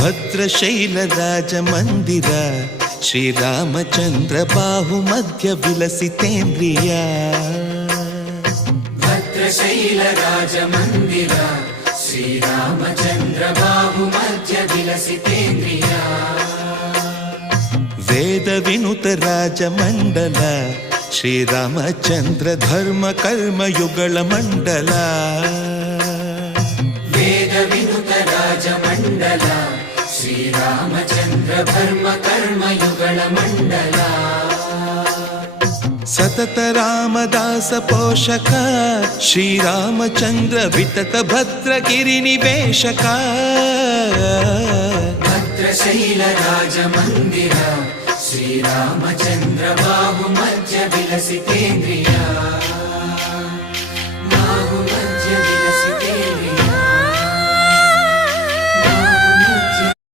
ಭದ್ರಶೈಲ ರಾಜ ಮಂದಿರ ಶ್ರೀರಾಮಚಂದ್ರ ಬಾಹು ಮಧ್ಯ ವಿಲಸಿತೇಂದ್ರಿಯ. ಭದ್ರಶೈಲ ರಾಜ ಮಂದಿರ ಶ್ರೀರಾಮಚಂದ್ರ ಬಾಹು ಮಧ್ಯ ವಿಲಸಿತೇಂದ್ರಿಯ. ವೇದ ವಿನುತ ರಾಜ ಮಂಡಲ ಶ್ರೀರಾಮಚಂದ್ರ ಧರ್ಮ ಕರ್ಮಯುಗಳ ಮಂಡಲ. ವೇದ ವಿನುತ ರಾಜ ಮಂಡಲ ಶ್ರೀರಾಮಚಂದ್ರ ಧರ್ಮ ಕರ್ಮಯುಗಳ ಮಂಡಲ. ಸತತ ರಾಮದಾಸ ಪೋಷಕ ಶ್ರೀರಾಮಚಂದ್ರ ವಿತತ ಭದ್ರಗಿರಿ ನಿವೇಶಕ. ಭದ್ರಶೈಲ ರಾಜ ಮಂದಿರ ಶ್ರೀರಾಮಚಂದ್ರ ಬಾಹು ಮಧ್ಯ ವಿಲಸಿತೇಂದ್ರಿಯ. ಬಾಹು ಮಧ್ಯ ವಿಲಸಿತೇಂದ್ರಿಯ.